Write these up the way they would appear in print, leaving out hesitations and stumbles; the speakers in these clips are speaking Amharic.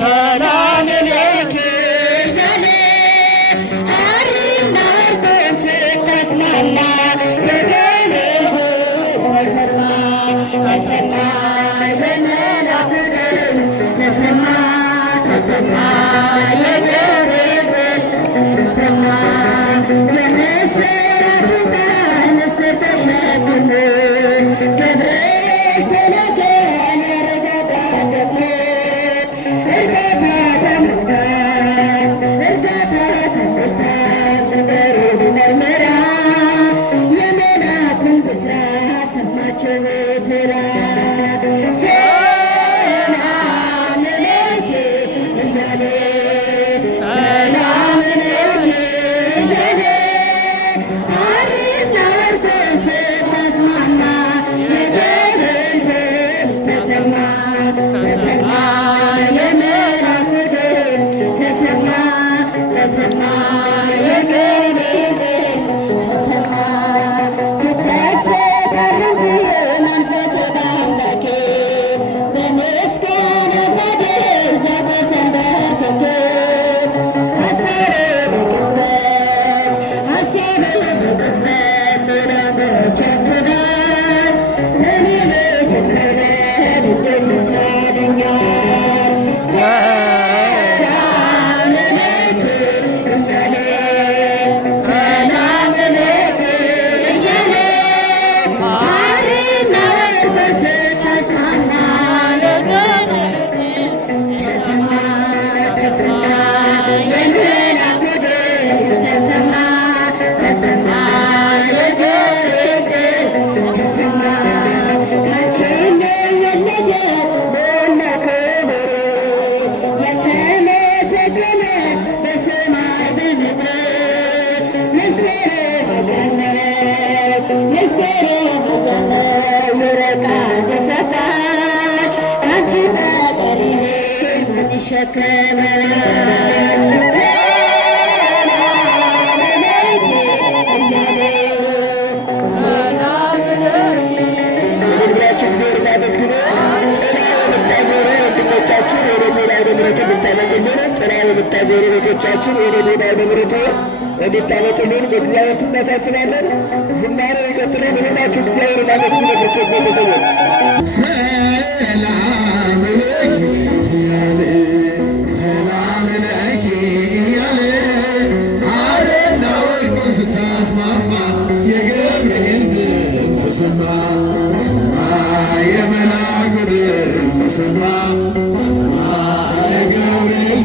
ሰላም ለኪ ተሸከመ የምታዞሩ ወገኖቻችን ወደ ወደ ምሕረቱ እንድታመጡልን በእግዚአብሔር ስም እናሳስባለን። ዝማሬ ይቀጥላል። ሁላችሁ እግዚአብሔርን አመስግኑ። ቤተሰቦች ሰላም ለኪ ያለ ሰላም ለኪ ያለ አረና ወርቁ ስታስማማ የገብርኤል ድምፅ ተሰማ ሰማ የመላኩ ድምፅ ተሰማ ሰማ የገብርኤል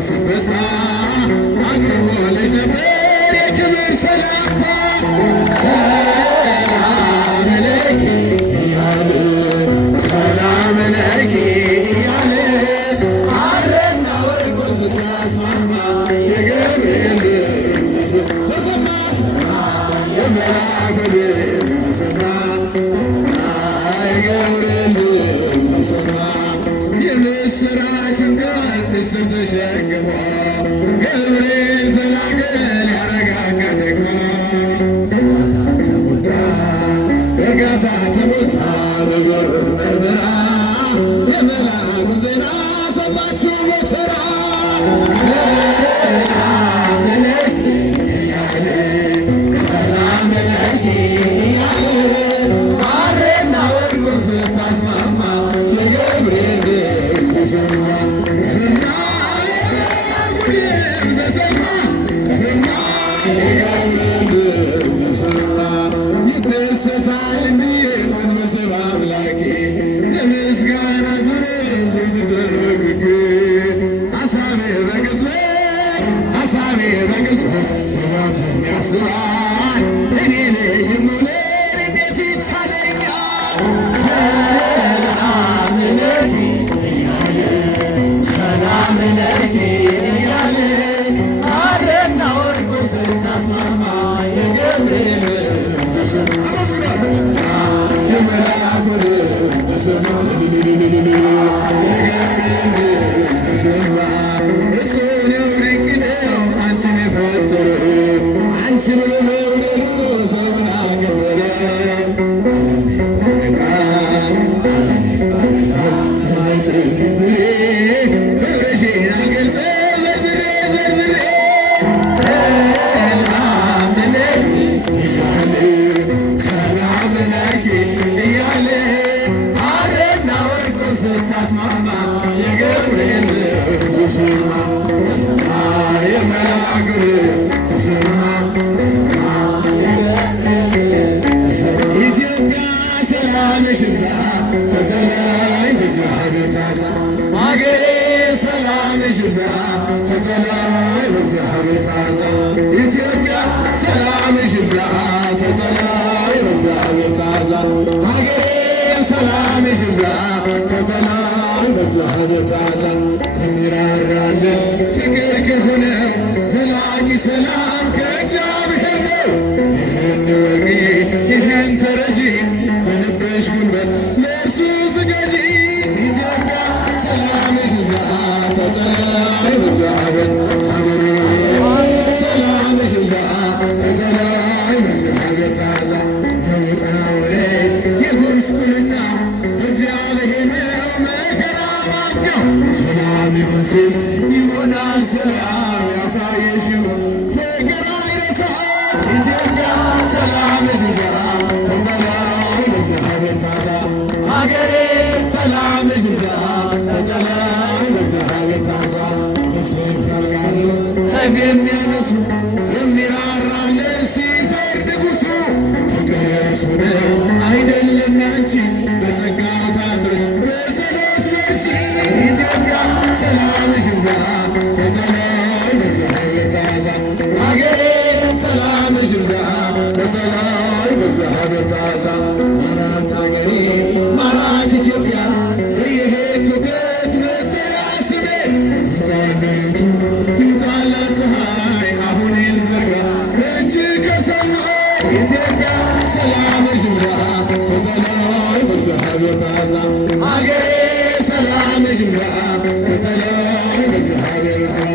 ስፈታ አቅርቦልሽ ነበር የክብር ሰላምታ ሰላም ለኪ እያለ ሰላም ለኪ እያለ አረና ወርቁን ስታስማማ የገብርኤል ድምፅ ተሰማ ሰማ የመልአኩ ድምፅ ተሰማ ሰማ የገብርኤል ድምፅ ተሰማ የምስራችን ቃል ምስጢር ተሸክሞ ገብርኤል ተላከ ሊያረጋጋ ደግሞ እርጋታ ተሞልታ ነገሩን መርምራ የመልአኩ ዜና ሰማችው በተራ ሰላም ለኪ እያለ ሰላም ለኪ እያለ አሬና ወርቁን ስታስማማ የገብርኤል ተሰማ ሰማ ተሰማ ሰማ ተሰማ ይደሰታል መንፈስህ አምላኬ ለምስጋና ዘርበግግ አሳቤ በቅጽበት በማመን ያስባል እኔ ነኝ የምውለው እንዴት ይቻለኛል ሰላም ለኪ ሰላም ለኪ እያለ አረና ወርቁን ስታስማማ የገብርኤል ተሰማ የመልአኩ ተሰማ የገብርኤል ተሰማ እሱ ነው ድንቅ ነው አንቺን የፈጠረ አንቺን በመውደዱ ሰውን አከበረ ዓለም ይባረካል ስታስማማ የገብርኤል ተሰማ ሰማ የመልአኩ ተሰማ ኢትዮጵያ ሰላምሽ ይብዛ ተተላይ በእግዚአብሔር ታዛ አገሬ ሰላምሽ ይብዛ ተተላይ በእግዚአብሔር ታዛ ኢትዮጵያ ሰላምሽ ይብዛ ተተላይ በእግዚአብሔር ታዛ አገሬ ሰላምሽ ይብዛ ተተላይ በእግዚአብሔር ታዛ ከሚራራልን ፍቅር ከሆነው ዘላቂ ሰላም ከእግዚአብሔር ነው። ይህን ወቂ ይህን ተረጂ በልብሽ ጉልበት ለእርሱ ስገጂ ኢትዮጵያ ሰላምሽ ይብዛ ተተላይ በእግዚአብሔር አገሬ ሰላምሽ ይብዛ ተተላይ በእግዚአብሔር ታዛ የውጣ ውረድ የጉስቁልና በእግዚአብሔር ነው መከራ ማብቂያው ሰላም ይሁን ሲል ይሆናል ሰላም ያሳየሽው ፍቅር አይረሳም ኢትዮጵያ ሰላምሽ ይብዛ ተተላይ በእግዚአብሔር ታዛ አገሬ ሰላምሽ ይብዛ ተተላይ በእግዚአብሔር ታዛ በሰይፍ ያልቃሉ ሰይፍ የሚያነሱ የሚራራልን ሲፈርድ ንጉሡ ፍቅር የእርሱ ነው በእግዚአብሔር ታዛ ማራት አገሬ ማራት ኢትዮጵያ በየሄድኩበት መጠሪያ ስሜ ይቃለቱ ይውጣላት ፀሐይ አሁን ይዘርጋ እጅ ከሰማይ ኢትዮጵያ ሰላም ሽምሻ ተተላይ በእግዚአብሔር ታዛ አገሬ ሰላም ሽምሻ ተተላይ በእግዚአብሔር ዛ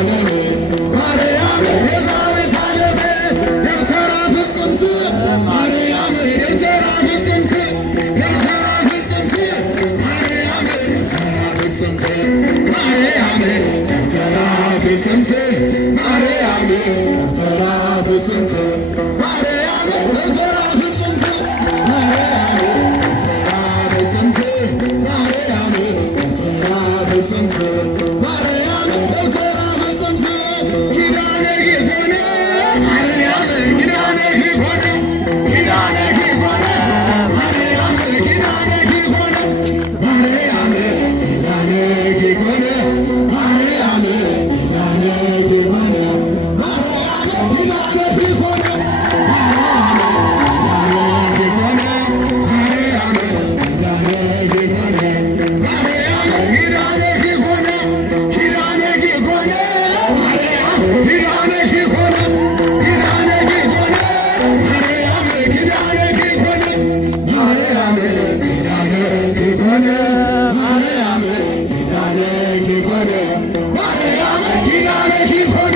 Hallelujah. ፍጽምት ማርያም ደብተራ ፍጽምት ማርያም ደብተራ ፍጽምት ማርያም ደብተራ ፍጽምት ማርያም ደብተራ ፍጽምት ማርያም ደብተራ ፍጽምት ማርያም ደብተራ ፍጽምት ኪዳነ ይሁን ማርያም ኪዳነ ይሁን ኪዳነ ይሁን ማርያም ኪዳነ ይሁን ማርያም ኪዳነ ይሁን ማርያም ኪዳነ ይሁን ማርያም ኪዳነ ይሁን